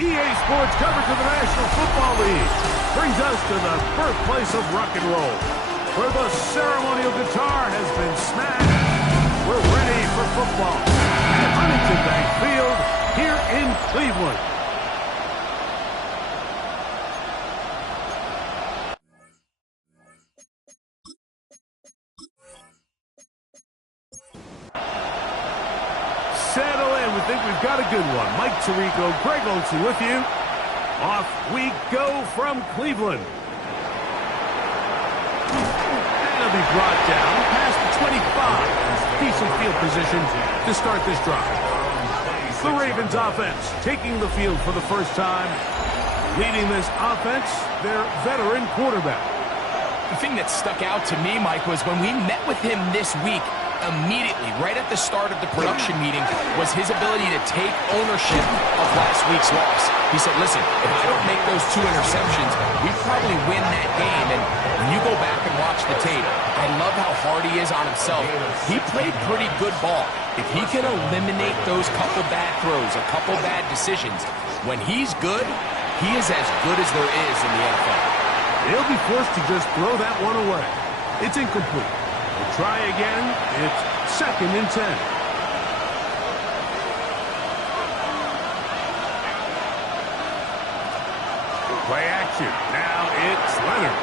EA Sports coverage of the National Football League brings us to the birthplace of rock and roll, where the ceremonial guitar has been smashed. We're ready for football at Huntington Bank Field here in Cleveland. Settle in. We think we've got a good one. Mike Tirico, Greg Olsen with you. Off we go from Cleveland. And it'll be brought down past the 25. Decent field position to start this drive. The Ravens offense taking the field for the first time. Leading this offense, their veteran quarterback. The thing that stuck out to me, Mike, was when we met with him this week, immediately, right at the start of the production meeting, was his ability to take ownership of last week's loss. He said, listen, if I don't make those 2 interceptions, we probably win that game. And when you go back and watch the tape, I love how hard he is on himself. He played pretty good ball. If he can eliminate those couple bad throws, a couple bad decisions, when he's good, he is as good as there is in the NFL. He'll be forced to just throw that one away. It's incomplete. We'll try again. It's 2nd and 10. Play action. Now it's Leonard.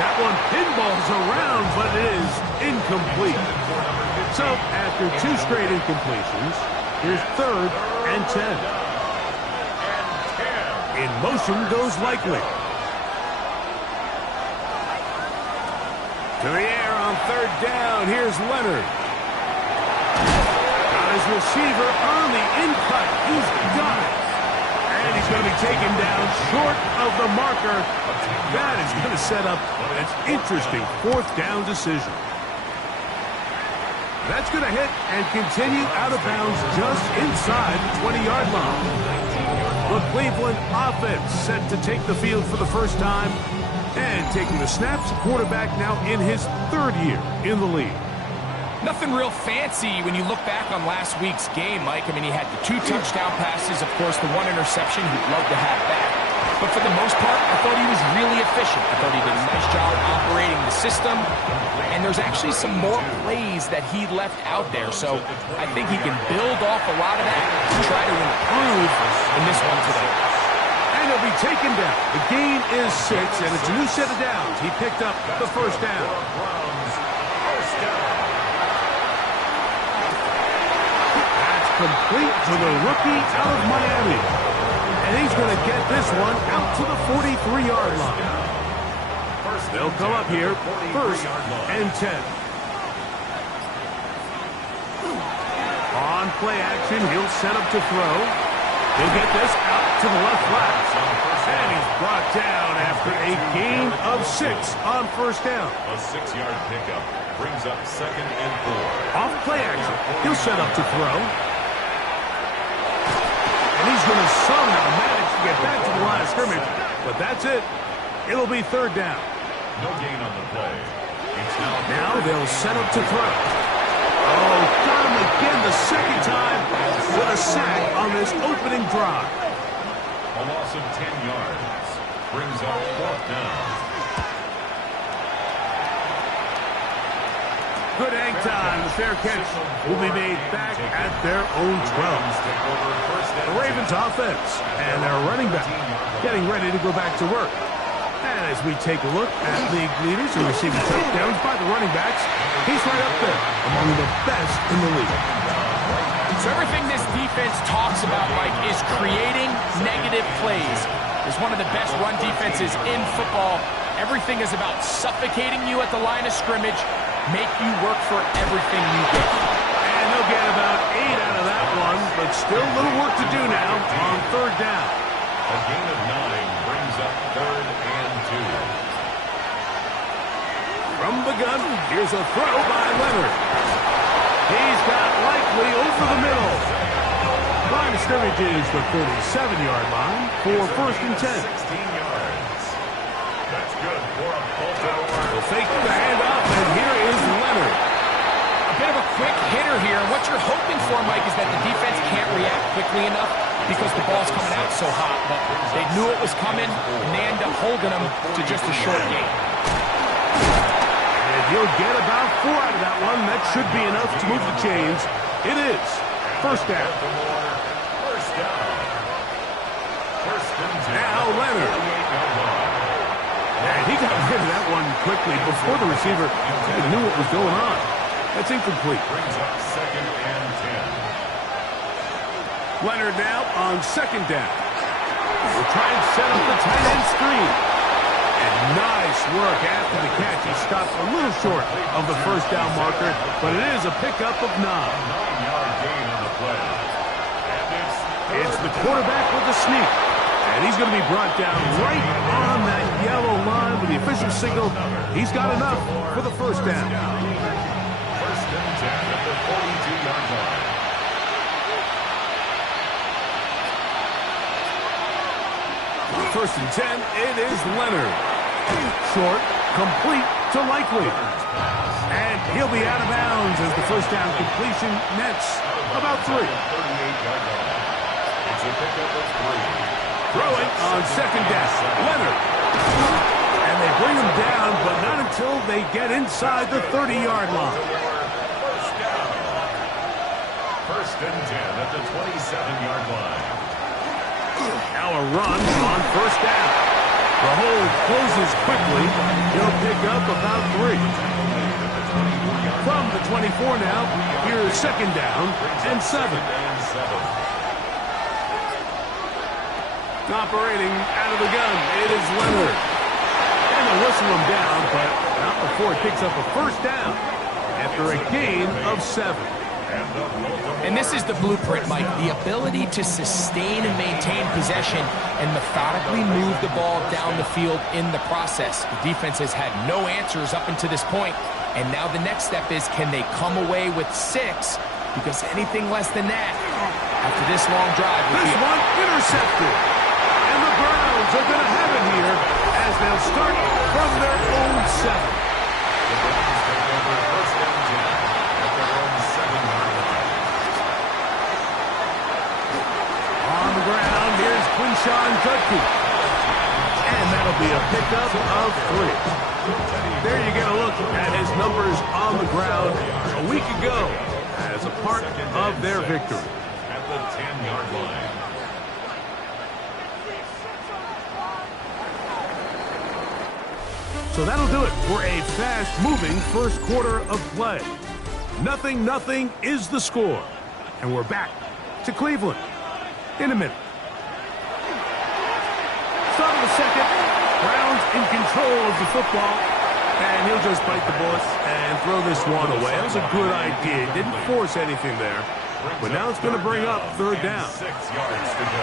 That one pinballs around, but it is incomplete. So after 2 straight incompletions, here's 3rd and 10. In motion goes Likely. To the air on 3rd down. Here's Leonard. Got his receiver on the in-cut. He's got it. And he's going to be taken down short of the marker. That is going to set up an interesting 4th down decision. That's going to hit and continue out of bounds just inside the 20-yard line. The Cleveland offense set to take the field for the first time. And taking the snaps, quarterback now in his 3rd year in the league. Nothing real fancy when you look back on last week's game, Mike. I mean, he had the 2 touchdown passes, of course, the 1 interception. He'd love to have that. But for the most part, I thought he was really efficient. I thought he did a nice job operating the system. And there's actually some more plays that he left out there. So I think he can build off a lot of that to try to improve in this one today. And he'll be taken down. The gain is 6, and it's a new set of downs. He picked up the 1st down. That's complete to the rookie out of Miami. And he's going to get this one out to the 43-yard line. They'll come up here, 1st and 10. On play action, he'll set up to throw. He'll get this out to the left flat. And he's brought down after a gain of 6 on 1st down. A 6-yard pickup brings up 2nd and 4. Off play action. He'll set up to throw. And he's going to somehow manage to get back to the line of scrimmage. But that's it. It'll be 3rd down. No gain on the play. Now they'll set up to throw. Oh, got him again the 2nd time with a sack on this opening drive. A loss of 10 yards brings up 4th down. Good hang time. The fair catch will be made back at their own 12. The Ravens offense and their running back getting ready to go back to work. And as we take a look at league leaders who receiving touchdowns by the running backs, he's right up there among the best in the league. So everything this defense talks about, Mike, is creating negative plays. It's one of the best run defenses in football. Everything is about suffocating you at the line of scrimmage, make you work for everything you get. And they'll get about 8 out of that one, but still a little work to do now on 3rd down. A gain of 9 brings up 3rd and 2. From the gun, here's a throw by Leonard. He's got Likely over the middle. Line of scrimmage is the 37-yard line for first and 10. 16 yards. That's good for a Baltimore. They'll fake the handoff, and here is Leonard. A bit of a quick hitter here. What you're hoping for, Mike, is that the defense can't react quickly enough because the ball's coming out so hot. But they knew it was coming, and they end up holding them to just a short gain. And he'll get about 4 out of that one. That should be enough to move the chains. It is. First down. First down. First and 10. Now Leonard. And he got rid of that one quickly before the receiver even knew what was going on. That's incomplete. Brings up second and 10. Leonard now on second down. We'll try and set up the tight end screen. And nice work after the catch. He stopped a little short of the first down marker, but it is a pickup of 9. 9-yard gain on the play. And It's the quarterback with the sneak. And he's going to be brought down right on that yellow line with the official signal. He's got enough for the first down. First and 10 at the 42-yard line. First and 10, it is Leonard. Short, complete to Likely. And he'll be out of bounds as the first down completion nets about 3. 38-yard line. It's a pickup of 3. Throwing on second down, Leonard. And they bring him down, but not until they get inside the 30-yard line. First down. First and 10 at the 27-yard line. Now a run on first down. The hold closes quickly. He'll pick up about 3. From the 24 now, here's second down and 7. Operating out of the gun, it is Leonard. And they'll whistle him down, but not before it picks up a first down after a gain of 7. And this is the blueprint, Mike. The ability to sustain and maintain possession and methodically move the ball down the field in the process. The defense has had no answers up until this point, and now the next step is, can they come away with 6? Because anything less than that, after this long drive, would This be one intercepted. And the Browns are going to have it here as they'll start from their own 7. The Browns take over first and 10 at their own 7-yard line. On the ground, here's Quinshawn Judkey. And that'll be a pickup of 3. There you get a look at his numbers on the ground a week ago as a part of their victory. At the 10-yard line. So that'll do it for a fast-moving first quarter of play. 0-0 is the score. And we're back to Cleveland in a minute. Start of the second. Browns in control of the football. And he'll just bite the bullet and throw this one away. That was a good idea. Didn't force anything there. But now it's going to bring up third down 6 yards to go.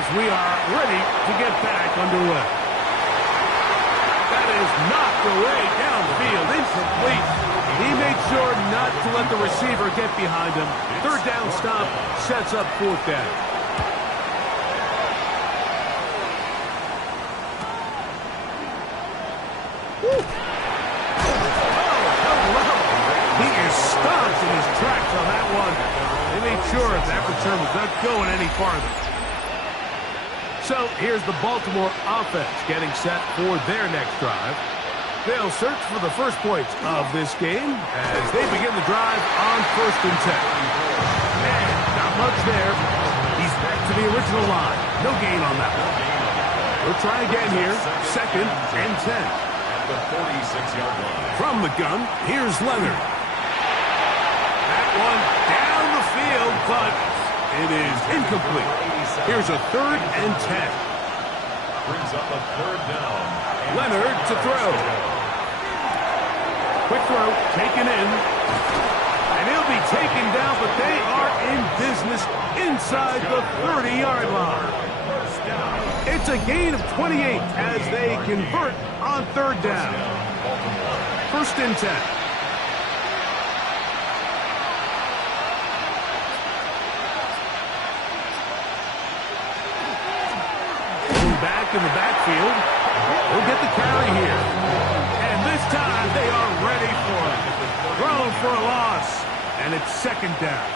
as we are ready to get back underway. That is knocked away downfield, incomplete. He made sure not to let the receiver get behind him. Third down stop sets up fourth down. Woo. He is stopped in his tracks on that one. They made sure that return was not going any farther. So here's the Baltimore offense getting set for their next drive. They'll search for the first points of this game as they begin the drive on first and 10. And not much there. He's back to the original line. No gain on that one. We'll try again here. Second and 10. At the 46-yard line. From the gun, here's Leonard. That one down the field, but it is incomplete. Here's a third and 10. Brings up a third down. Leonard to throw. Quick throw, taken in. And he'll be taken down, but they are in business inside the 30-yard line. It's a gain of 28 as they convert on third down. First and 10. in the backfield. He'll get the carry here. And this time they are ready for it. Thrown for a loss. And it's second down.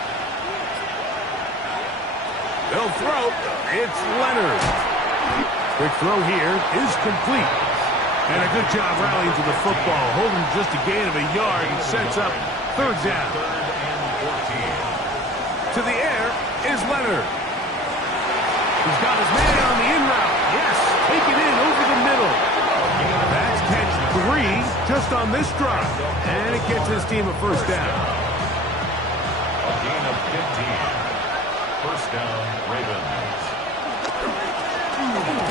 They'll throw. It's Leonard. Quick throw here is complete. And a good job rallying to the football. Holding just a gain of a yard and sets up third down. To the air is Leonard. He's got his man on the in route. Yes, taken in over the middle. That's catch 3 just on this drive. And it gets his team a first down. A gain of 15. First down, Ravens.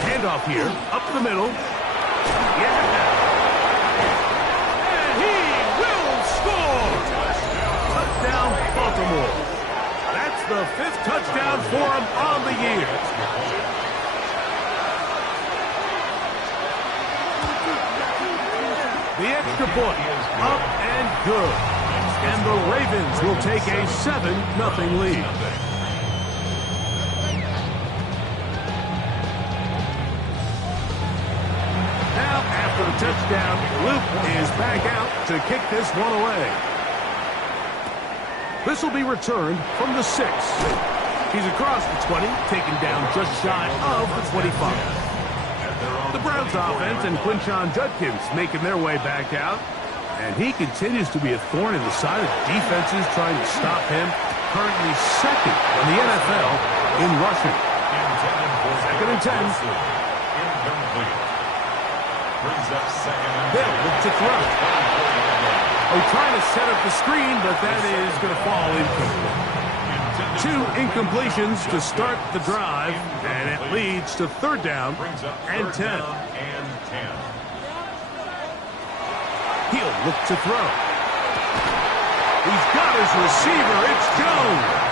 Handoff here, up the middle. Yeah. And he will score. Touchdown, Baltimore. That's the 5th touchdown for him on the year. The extra point, up and good. And the Ravens will take a 7-0 lead. Now, after the touchdown, Luke is back out to kick this one away. This will be returned from the 6. He's across the 20, taken down just shy of the 25. The Browns offense and Quinshon Judkins making their way back out. And he continues to be a thorn in the side of defenses trying to stop him. Currently second in the NFL in rushing. Second and 10. Incomplete. Brings up second and 10. Bill look to throw. Oh, trying to set up the screen, but that is going to fall incomplete. 2 incompletions to start the drive, and it leads to third down and 10. He'll look to throw. He's got his receiver. It's Jones.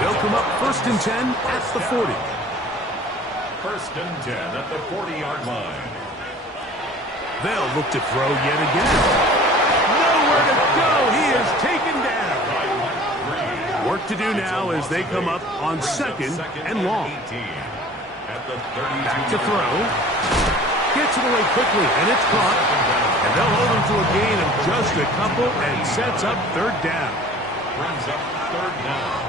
They'll come up first and 10 at the 40. First and 10 at the 40-yard line. They'll look to throw yet again. Nowhere to go. He is taken down. Work to do now as they come up on second and long. Back to throw. Gets it away quickly, and it's caught. And they'll hold him to a gain of just a couple and sets up third down. Brings up third down.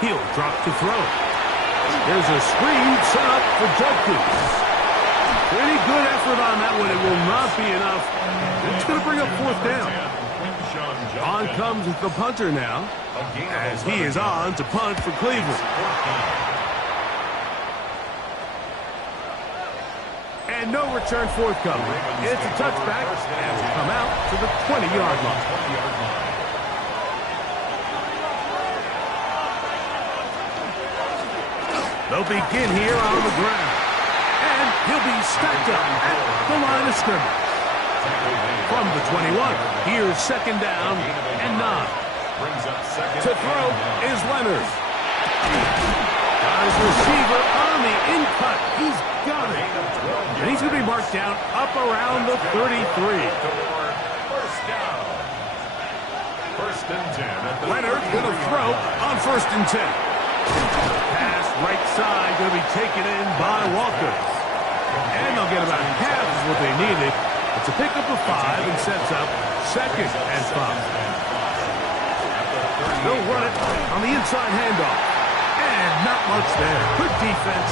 He'll drop to throw. There's a screen set up for Judkins. Pretty good effort on that one. It will not be enough. It's going to bring up fourth down. On comes the punter now, as he is on to punt for Cleveland. And no return forthcoming. It's a touchback and will come out to the 20-yard line. They'll begin here on the ground. And he'll be stacked up at the line of scrimmage. From the 21, here's second down and 9. To throw is Leonard. Got his receiver on the in-cut. He's got it. And he's going to be marked down up around the 33. First down. First and 10. Leonard going to throw on first and 10. Pass right side going to be taken in by Walker. And they'll get about half of what they needed. It's a pickup of 5 and sets up second and 5. They'll run it on the inside handoff. And not much there. Good defense.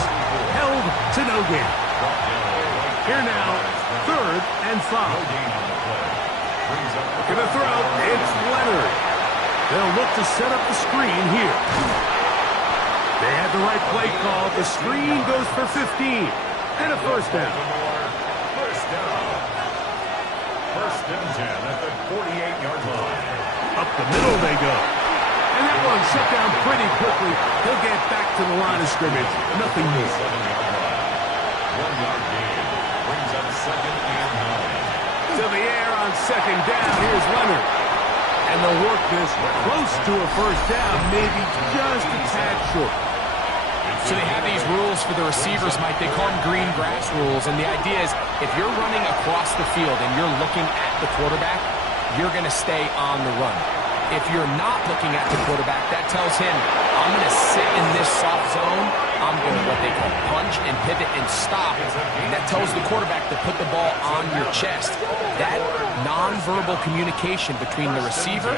Held to no gain. Here now, third and 5. Gonna throw. It's Leonard. They'll look to set up the screen here. They had the right play call. The screen goes for 15. And a first down. First down. First and 10 at the 48-yard line. Up the middle they go. And that one shut down pretty quickly. He'll get back to the line of scrimmage. Nothing more. 1-yard gain. Brings up second and 9. To the air on second down. Here's Leonard. And they'll work this close to a first down. Maybe just a tad short. So they have these rules for the receivers, Mike. They call them green grass rules. And the idea is if you're running across the field and you're looking at the quarterback, you're going to stay on the run. If you're not looking at the quarterback, that tells him, I'm going to sit in this soft zone. I'm going to what they call punch and pivot and stop. And that tells the quarterback to put the ball on your chest. That nonverbal communication between the receiver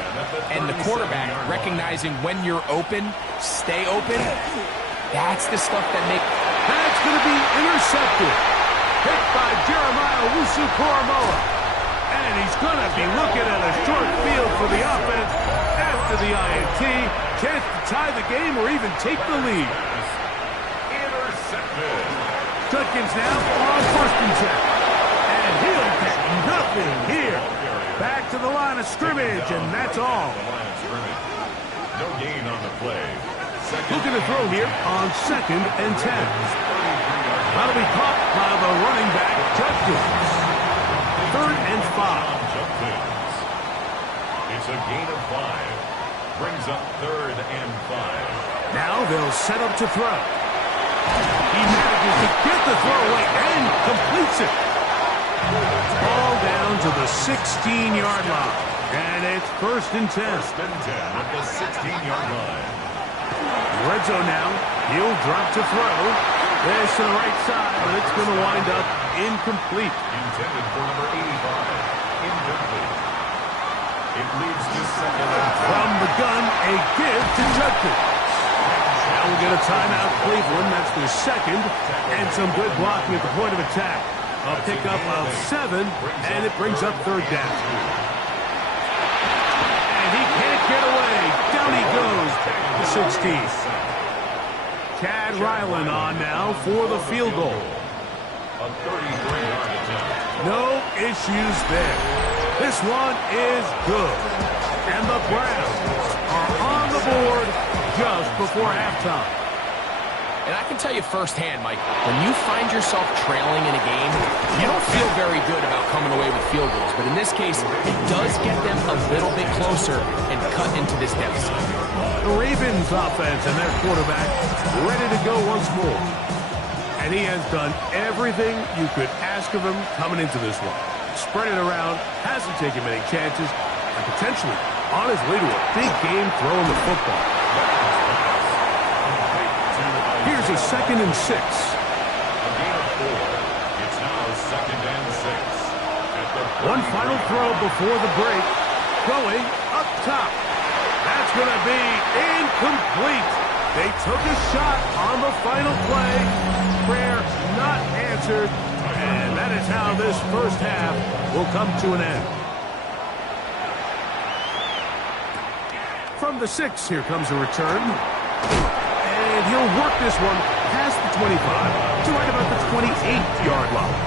and the quarterback, recognizing when you're open, stay open, that's the stuff that makes... That's going to be intercepted. Picked by Jeremiah Wusu-Koromoa. And he's going to be looking at a short field for the offense after the INT. Chance to tie the game or even take the lead. Intercepted. Judkins now on 1st and 10. And he'll get nothing here. Back to the line of scrimmage, and that's all. No gain on the play. Looking to throw here on 2nd and 10. That'll be caught by the running back, Judkins. 3rd and 5. It's a gain of 5. Brings up 3rd and 5. Now they'll set up to throw. He manages to get the throw away and completes it. Ball down to the 16-yard line. And it's 1st and 10. 1st and 10 at the 16-yard line. Red zone now. He'll drop to throw. This to the right side, but it's going to wind up incomplete. Intended for number 85. Incomplete. It leads to 2nd and 10. From the gun, a give to Judkins. Now we'll get a timeout, Cleveland. That's their 2nd. And some good blocking at the point of attack. A pickup of 7, and it brings up 3rd down. And he can't get away. Down he goes. The 16th. Chad Ryland on now for the field goal. A 33-yard attempt. No issues there. This one is good. And the Browns are on the board just before halftime. And I can tell you firsthand, Mike, when you find yourself trailing in a game, you don't feel very good about coming away with field goals. But in this case, it does get them a little bit closer and cut into this deficit. The Ravens offense and their quarterback ready to go once more. And he has done everything you could ask of him coming into this one. Spread it around, hasn't taken many chances, and potentially on his way to a big game throwing the football. Here's a 2nd and 6. A gain of 4. It's now 2nd and 6. One final throw before the break. Going up top. That's going to be incomplete. They took a shot on the final play. Prayer not answered. And that is how this first half will come to an end. From the 6, here comes a return. And he'll work this one past the 25 to right about the 28-yard line.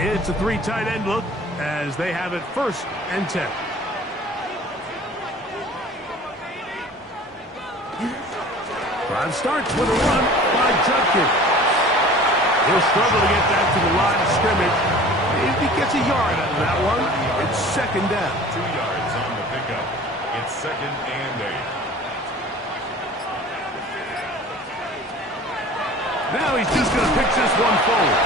It's a 3 tight end look as they have it 1st and 10. Drive starts with a run by Judkins. He'll struggle to get that to the line of scrimmage. If he gets a yard out of that one, it's 2nd down. 2 yards on the pickup. It's 2nd and 8. Now he's just going to pitch this one forward.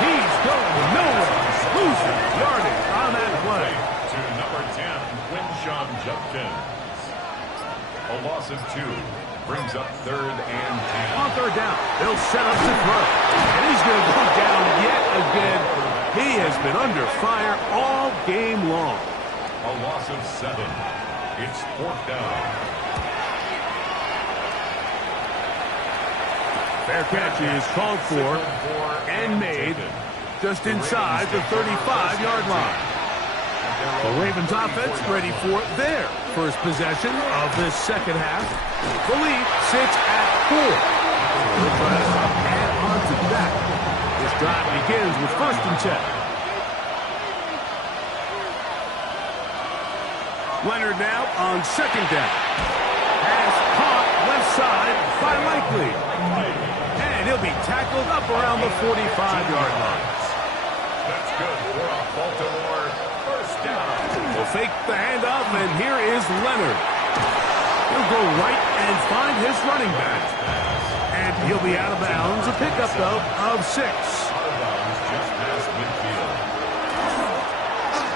He's going nowhere. Losing yardage on that play. To number 10, Winshawn Judkins. A loss of 2 brings up 3rd and 10. On 3rd down, they'll set up to throw. And he's going to go down yet again. He has been under fire all game long. A loss of 7. It's 4th down. Fair catch is called for and made just inside the 35-yard line. The Ravens offense ready for their first possession of this 2nd half. The lead sits at 4. We'll try to add on to that. This drive begins with 1st and 10. Leonard now on 2nd down. Pass caught left side by Likely. And he'll be tackled up around the 45-yard line. That's good for a Baltimore 1st down. Will fake the handoff, and here is Leonard. He'll go right and find his running back. And he'll be out of bounds. A pickup, though, of 6. Out of bounds just past midfield.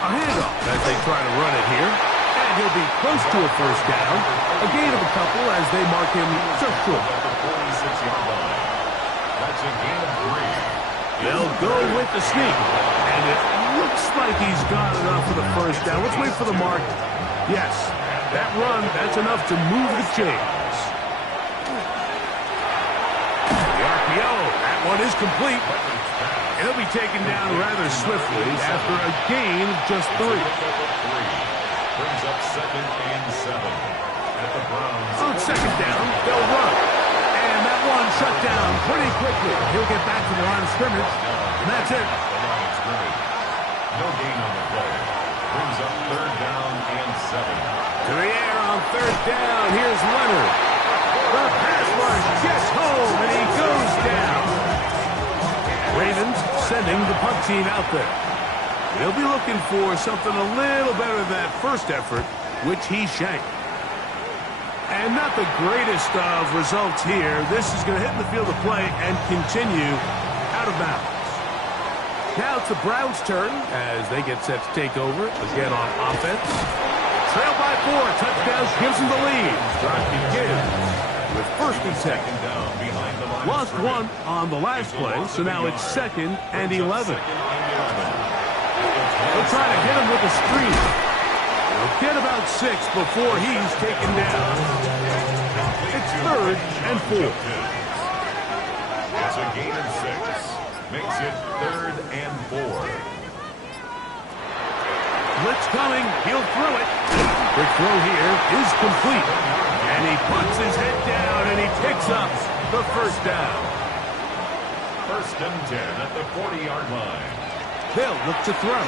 A handoff as they try to run it here. And he'll be close to a first down. A gain of a couple as they mark him just short. At the 46-yard line. That's a gain of 3. They'll go with the sneak. And it looks like he's got enough for the first down. Let's wait for the mark. Yes, that run, that's enough to move the chains. The RPO, that one is complete. He'll be taken down rather swiftly after a gain of just 3. Brings up 2nd and 7. At the Browns. On second down, they'll run. And that one shut down pretty quickly. He'll get back to the line of scrimmage. And that's it. The line of scrimmage. No gain on the play. Brings up 3rd down and 7. To the air on 3rd down. Here's Leonard. The pass rush gets home, and he goes down. Ravens sending the punt team out there. They'll be looking for something a little better than that first effort, which he shanked. And not the greatest of results here. This is going to hit in the field of play and continue out of bounds. Now it's the Browns' turn as they get set to take over again on offense. Trail by 4. Touchdown gives them the lead. Drive begins with 1st and 10. Lost 1 on the last play, so now it's 2nd and 11. They'll try to hit him with a screen. They'll get about 6 before he's taken down. It's 3rd and 4. It's a gain of 6. Makes it 3rd and 4. Blitz coming. He'll throw it. Quick throw here is complete. And he puts his head down and he picks up the first down. 1st and 10 at the 40-yard line. They'll look to throw.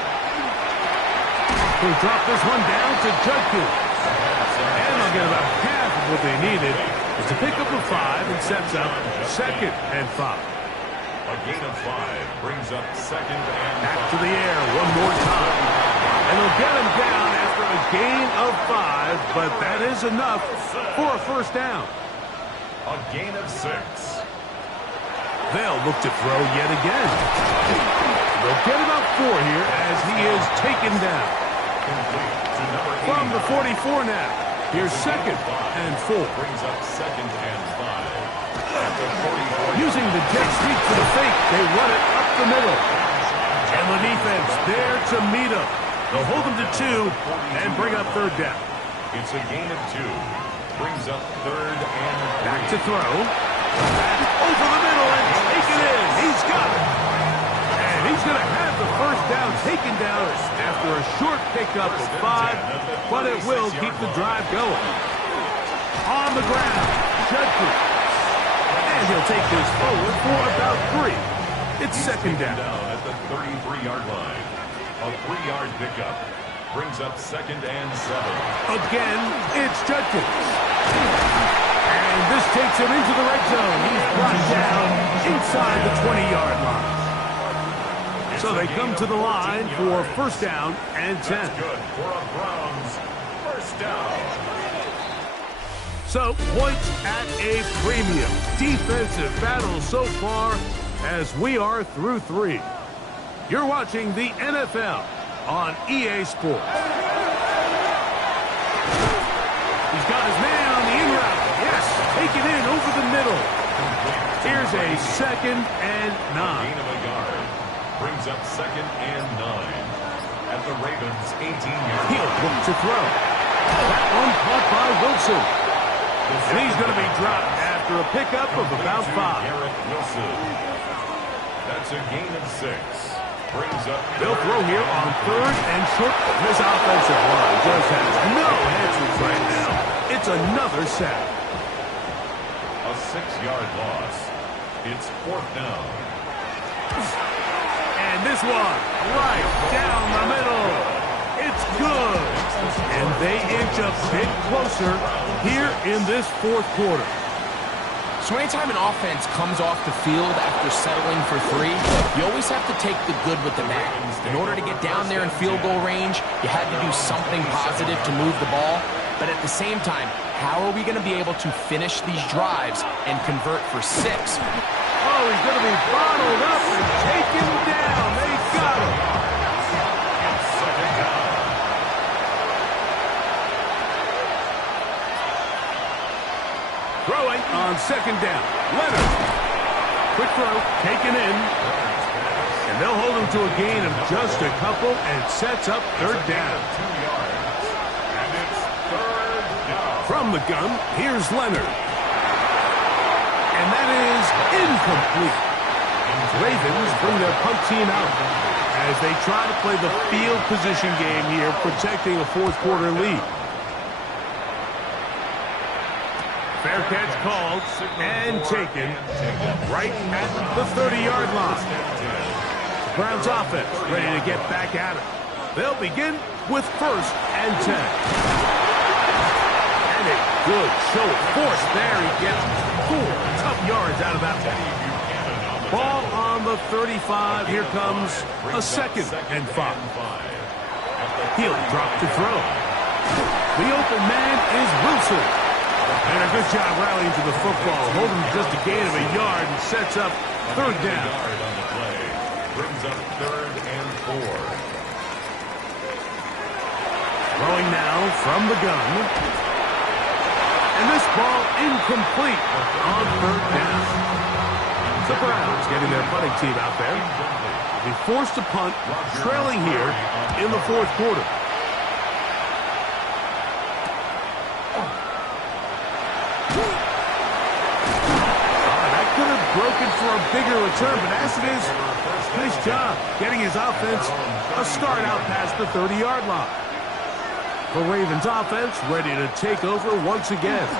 He'll drop this one down to Judkins. And they'll get about half of what they needed. It's a pickup of 5 and sets up 2nd and 5. A gain of 5 brings up 2nd and 5. Back to the air one more time. And they'll get him down after a gain of 5, but that is enough for a first down. A gain of 6. They'll look to throw yet again. They'll get about 4 here as he is taken down. From the 44 now. Here's 2nd and 4. Brings up 2nd and 5. Using the jet sweep for the fake, they run it up the middle. And the defense there to meet him. They'll hold him to 2 and bring up 3rd down. It's a gain of 2. Brings up 3rd and 3. Back to throw. Back over the middle and take it in. He's got it. And he's going to have the first down taken down after a short pickup of 5, but it will keep the drive going. On the ground, Judkins. And he'll take this forward for about 3. It's 2nd down. At the 33-yard line. A 3-yard pickup. Brings up 2nd and 7. Again, it's Judkins. And this takes him into the red zone. He's brought down inside the 20-yard line. So they come to the line for first down and 10. That's good for a Browns first down. So points at a premium. Defensive battle so far as we are through 3. You're watching the NFL on EA Sports. He's got his man on the in route. Yes, taken in over the middle. Here's a 2nd and 9. Gain of a yard. Brings up 2nd and 9. At the Ravens' 18-yard line. He'll look to throw. That one caught by Wilson. And he's going to be dropped after a pickup of about 5. Garrett Wilson. That's a gain of 6. Brings up. They'll throw here on 3rd and short. This offensive line just has no answers right now. It's another sack. A 6-yard loss. It's 4th down. And this one right down the middle. It's good. And they inch a bit closer here in this 4th quarter. So anytime an offense comes off the field after settling for 3, you always have to take the good with the bad. In order to get down there in field goal range, you had to do something positive to move the ball. But at the same time, how are we going to be able to finish these drives and convert for 6? Oh, he's going to be bottled up and taken down. They got him. Second down. on second down. Leonard. Quick throw, taken in. And they'll hold him to a gain of just a couple, and sets up third down. And it's third down. From the gun, here's Leonard. And that is incomplete. Ravens bring their punt team out as they try to play the field position game here, protecting a fourth quarter lead. Fair catch called and taken right at the 30-yard line. The Browns offense ready to get back at it. They'll begin with 1st and 10. And a good show of force there. He gets 4 tough yards out of that one. Ball on the 35. Here comes a 2nd and 5. He'll drop to throw. The open man is Wilson. And a good job rallying to the football. Holding just a gain of a yard and sets up third down. Brings up 3rd and 4. Throwing now from the gun. And this ball incomplete on 3rd down. The Browns getting their punting team out there. Be forced to punt, trailing here in the fourth quarter. That could have broken for a bigger return, but as it is, nice job getting his offense a start out past the 30-yard line. The Ravens offense ready to take over once again.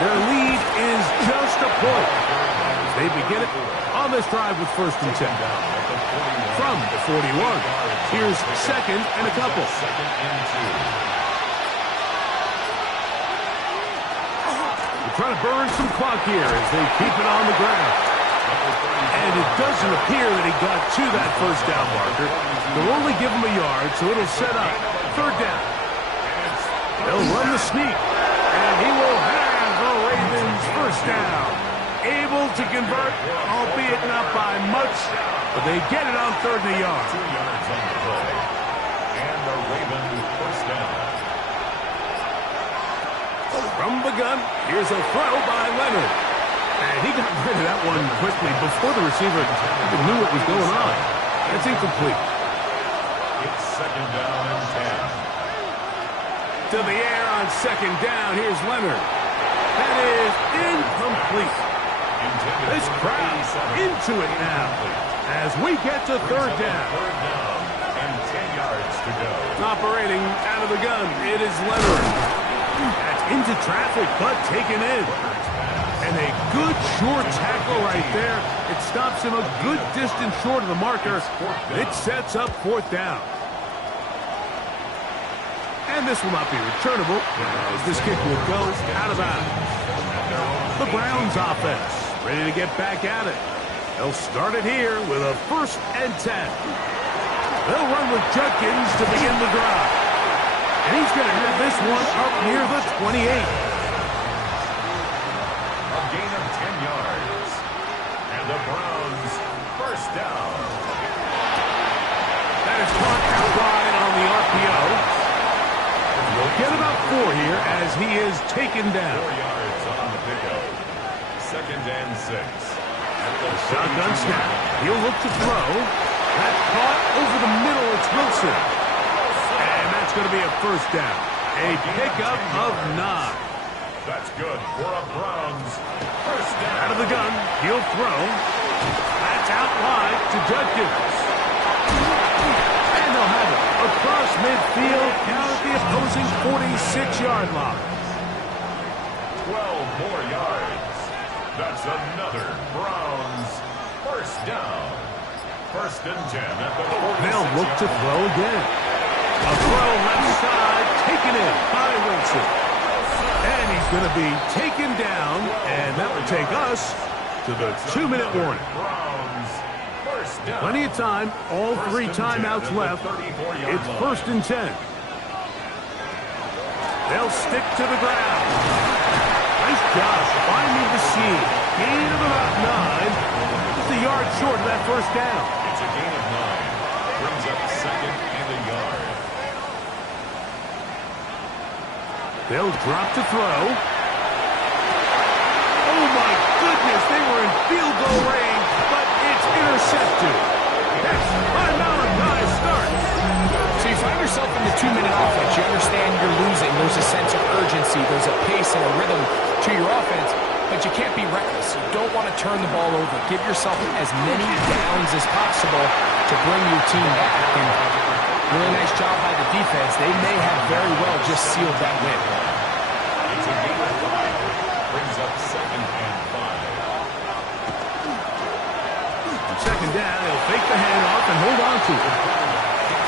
Their lead is just a point. They begin it on this drive with 1st and 10. From the 41, here's 2nd and a couple. They're trying to burn some clock here as they keep it on the ground. And it doesn't appear that he got to that 1st down marker. They'll only give him a yard, so it'll set up 3rd down. They'll run the sneak, and he will have the Ravens 1st down. Able to convert, albeit not by much, but they get it on 3rd and a yard. 2 yards on the play. And the Ravens 1st down. From the gun, here's a throw by Leonard. And he got rid of that one quickly before the receiver even knew what was going on. That's incomplete. It's 2nd down and 10. To the air on 2nd down, here's Leonard. That is incomplete. This crowd into it now as we get to 3rd down. And 10 yards to go. Operating out of the gun, it is Leonard. That's into traffic, but taken in. And a good short tackle right there. It stops him a good distance short of the marker. It sets up 4th down. And this will not be returnable as this kick will go out of bounds. The Browns offense ready to get back at it. They'll start it here with a 1st and 10. They'll run with Judkins to begin the drive. And he's going to have this one up near the 28. A gain of 10 yards. And the Browns 1st down. That is caught out wide on the RPO. We'll get about 4 here as he is taken down. 4 yards on the pickup. 2nd and 6. Shotgun snap. He'll look to throw. That's caught over the middle. It's Wilson. And that's going to be a 1st down. A pickup of 9. That's good for a Browns 1st down. Out of the gun. He'll throw. That's out wide to Judkins. And they'll have it across midfield down at the opposing 46-yard line. 12 more yards. That's another Browns 1st down. 1st and 10 at the 46. They'll look to throw again. A throw left side taken in by Wilson. And he's going to be taken down, and that will take us to the 2-minute warning. Browns 1st down. Plenty of time, all 3 timeouts left. It's 1st and 10. They'll stick to the ground. Nice job finding the seam. Gain of about 9. Just a yard short of that 1st down. It's a gain of 9. Brings up 2nd and a yard. They'll drop to throw. Oh, my they're in field goal range, but it's intercepted. That's timeout on guys start. So you find yourself in the 2-minute offense. You understand you're losing. There's a sense of urgency. There's a pace and a rhythm to your offense, but you can't be reckless. You don't want to turn the ball over. Give yourself as many downs as possible to bring your team back. And really nice job by the defense. They may have very well just sealed that win. It's a gain of 5. Brings up 2nd and 5. Second down, he'll fake the handoff and hold on to it.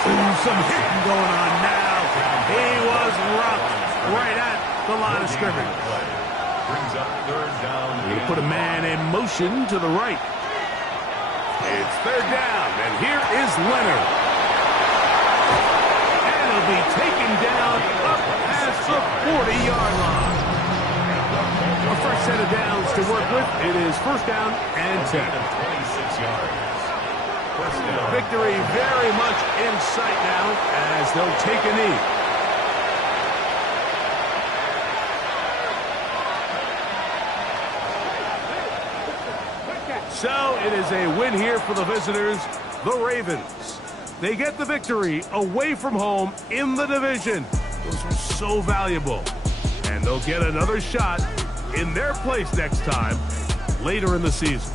Ooh, some hitting going on now. He was rocked right at the line of scrimmage. Brings up 3rd down. He'll put a man in motion to the right. It's 3rd down, and here is Leonard. And he'll be taken down up past the 40-yard line. A fresh set of downs to work with. It is 1st down and 10. 26 yards. First down. Victory very much in sight now as they'll take a knee. So it is a win here for the visitors, the Ravens. They get the victory away from home in the division. Those are so valuable. And they'll get another shot in their place next time later in the season.